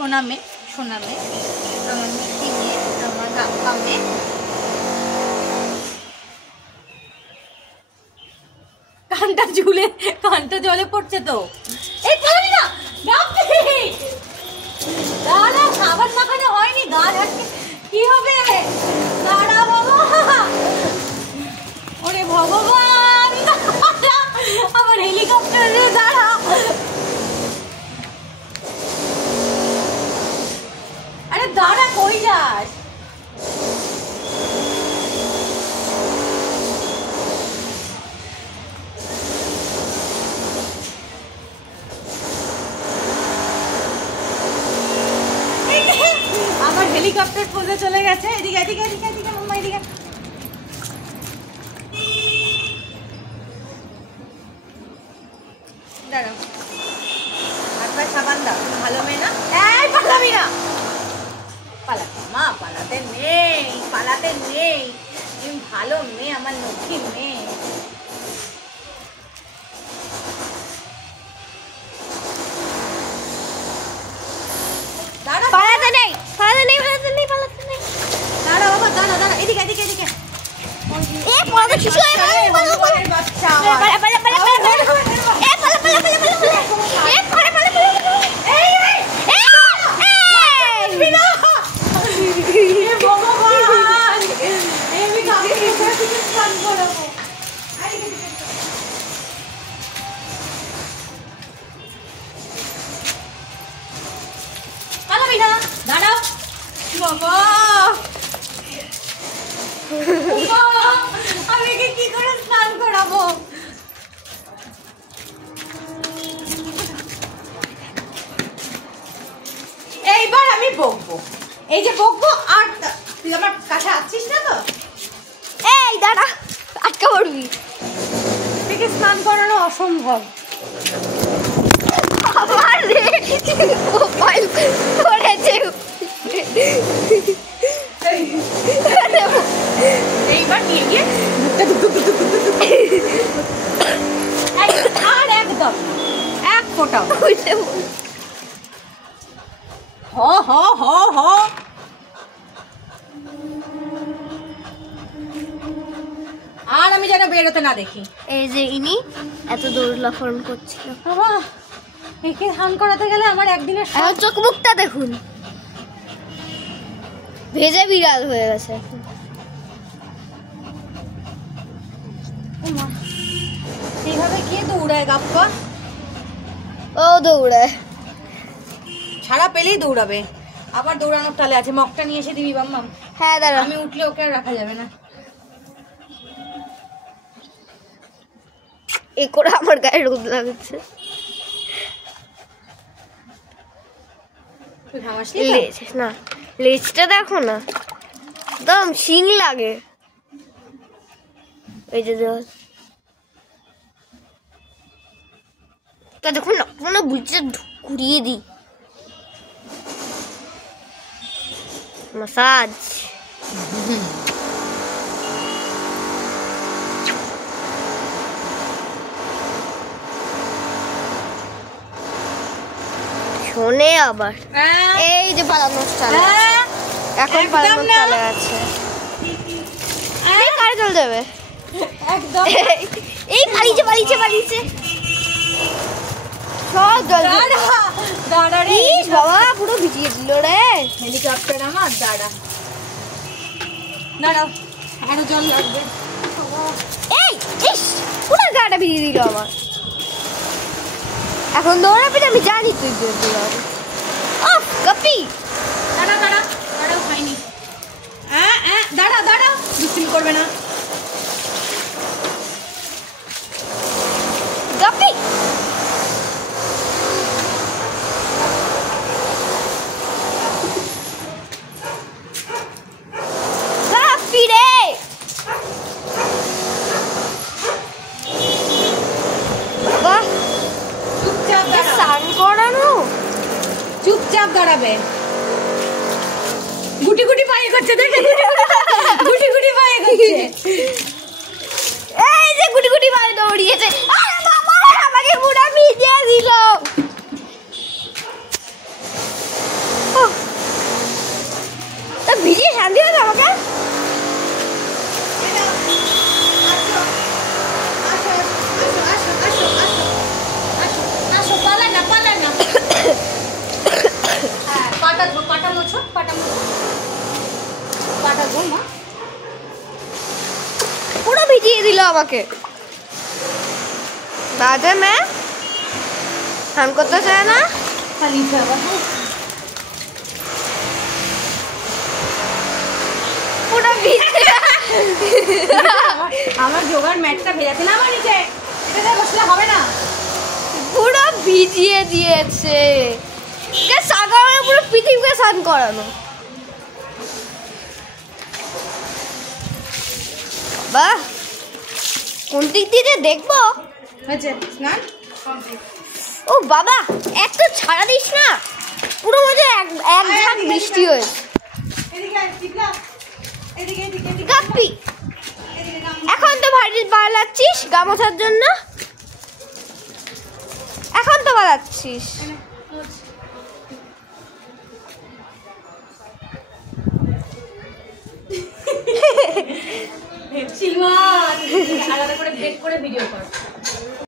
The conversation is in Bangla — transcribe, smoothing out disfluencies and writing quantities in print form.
সোনা মেয়ে, সোনা মেয়ে, আমার মিষ্টি মেয়ে, আমার গাপ্পা মেয়ে। কানটা ঝুলে, কানটা জলে পড়ছে তো। এই পারবি না, দাঁড়া, খাবার মাখানো হয়নি, গাছ আজকে কি হবে? দাঁড়া বাবা, ওরে ভগবান, আমার হেলিকপ্টারে দাঁড়া। আরে দাঁড়া, কই যাস? আমার হেলিকপ্টার পোজে চলে গেছে। এদিকে এদিকে এদিকে এদিকে মাম্মা, এদিকে। দাঁড়াও, হাত পায়ে সাবান দাও। ভালো মেয়ে না? এই পালাবি না, পালাতে মা, পালাতে নেই, পালাতে নেই। তুমি ভালো মেয়ে, আমার লক্ষ্মী মেয়ে। দাঁড়া, পালাতে নেই, পালাতে নেই, পালাতে নেই, পালাতে নেই। দাঁড়া বাবা, দাঁড়া দাঁড়া, এদিকে এদিকে এদিকে। এ পালাতে কিছু হয় না, বাচ্চা পালা পালা পালা পালা পালা, এ পালা পালা পালা পালা, এ পালা পালা পালা, এই এই এই বিনা, এ ভগবান, আমি কাকে এসে স্নান করাবো? পালাবি না, দাঁড়াও বাবা। আমি কি করে স্নান করাবো? এইবার আমি বকবো, এই যে বকবো। আর তুই আমার কাছে আসছিস না তো? এই দাঁড়া, আটকা পড়বি। থেকে স্নান করানো অসম্ভব। আমার রে মোবাইল পড়েছে। এইবার নিয়ে গিয়ে আর একদম এক ফোঁটাও হ হ হ হ। আর আমি যেন বেরোতে না দেখি। এই যে ইনি এত দৌড়লাফরন করছিল। বাবা, একে ধান করাতে গেলে আমার একদিনের চোখ মুখটা দেখুন, ভেজে বিড়াল হয়ে গেছে। এইভাবে কে দৌড়ায় গাপ্পা? ও দৌড়ায়, ছাড়া পেলেই দৌড়াবে। আবার দৌড়ানোর টালে আছে। মগটা নিয়ে এসে দিবি বাম্মাম? হ্যাঁ দাঁড়া, আমি উঠলে ওকে আর রাখা যাবে না। এ করে আমার গায়ে রোদ লাগছে। তুই ঘামাসনি লেজ না, লেজটা দেখো না, একদম শিং লাগে। এই যে দেখুন না, কোনো বুঝে ঘুরিয়ে দিই। মাসাজ শোনে আবার। এই যে পালানোর চালে এখন পালানোর চালে আছে। কারে জল দেবে? একদম। এই পালিয়েছে পালিয়েছে পালিয়েছে, সব জল দাঁড়া রে বাবা, পুরো ভিজিয়ে দিল রে হেলিকপ্টার আমার। দাঁড়া দাঁড়াও, আরো জল লাগবে। এই ইস, পুরো গাটা ভিজিয়ে দিল আমার। এখন দৌড়াবি না, আমি জানি তুই দৌড়াবি। অফ কপি, দাঁড়া দাঁড়া দাঁড়াও, খাইনি। দাঁড়া দাঁড়াও, দুষ্টিমি করবে না। কপি কপি রে। বাহ, চুপচাপ দাঁড়াও, স্নান করানো, চুপচাপ দাঁড়াবে। গুটি গুটি পায়ে করছে, দেখে গুটি গুটি পায়ে করছে। এই যে গুটি গুটি পায়ে দৌড়িয়েছে। আরে বাবা, আমাকে পুরো ভিজিয়ে দিল। পাটা মোছো পাটা ধো মা। পুরো ভিজিয়ে দিল আমাকে। বাজে মেয়ে স্নান করতে চায় না। খালি পুরো ভিজে আমার যোগার ম্যাটটা ভেজাতে না আমার নিচে, এটাতে বসলে হবে না। পুরো ভিজিয়ে দিয়েছে। সাগরে পুরো পৃথিবীকে স্নান করানো। বাহ, কোন দিক দিয়ে দেখবো? হয়েছে স্নান। ও বাবা, এত ছাড়া দিস না, পুরো মধ্যে এক ঝাঁক বৃষ্টি হয়েছে। কাপ্পি, এখন তো ভারী বাড়াচ্ছিস গামছার জন্য, এখন তো বাড়াচ্ছিস। আলাদা করে ব্রেক করে ভিডিও কর।